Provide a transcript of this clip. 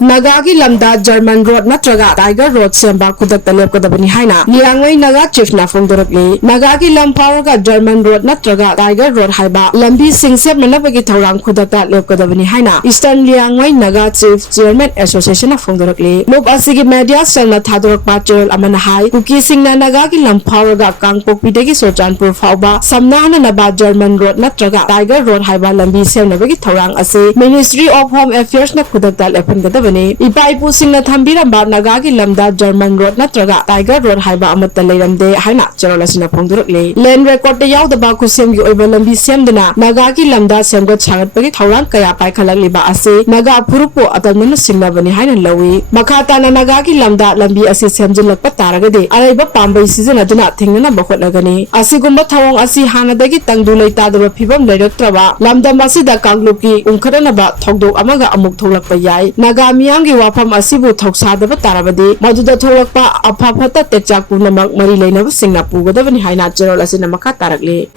Naga ki lamda German road Natraga Tiger road Semba Lepkadabani Haina Liangmei Naga chief na Phongdorakli Naga ki lampaga German road Natraga Tiger road haiba lambi singsep manapagi thorang Lepkadabani Haina Eastern Liangmei Naga chief chairman association of Phongdorakli Lop asigi media sangna thadorak patrol amana hai kuki singna Naga ki lampaga Kangpokpidagi Sochanpur fauba samnahana naba German road Natraga Tiger road haiba lambi semnabagi thorang ase Ministry of Home Affairs na Lepkadabani Ipaipu singna thambiramba Naga ki lamda German road Natraga Tiger road haiba amatta leiramde haina charolasina Phongdorakli land record te yaudaba kusem gi oiba lambi semduna Naga ki lamda semgat changatpagi thorang kaya paikhalakliba ase Naga phurupo atalmana singnabani haina lawi makhata na Naga ki lamda lambi ase semjilakpa taragade araiba pambai season aduna thingnana bakhotnagani asigumba thawong asi hanadagi tangdu leitadaba phibam leiraktraba lamdam asida kangluki umkhadanaba thogdok amaga amuk tholakpa yai Naga miyamgi wafam asibu thoksadaba tarabadi maduda tholakpa aphafata tekchak punamak mari leinaba singna pugadabani haina charolasina makha tarakli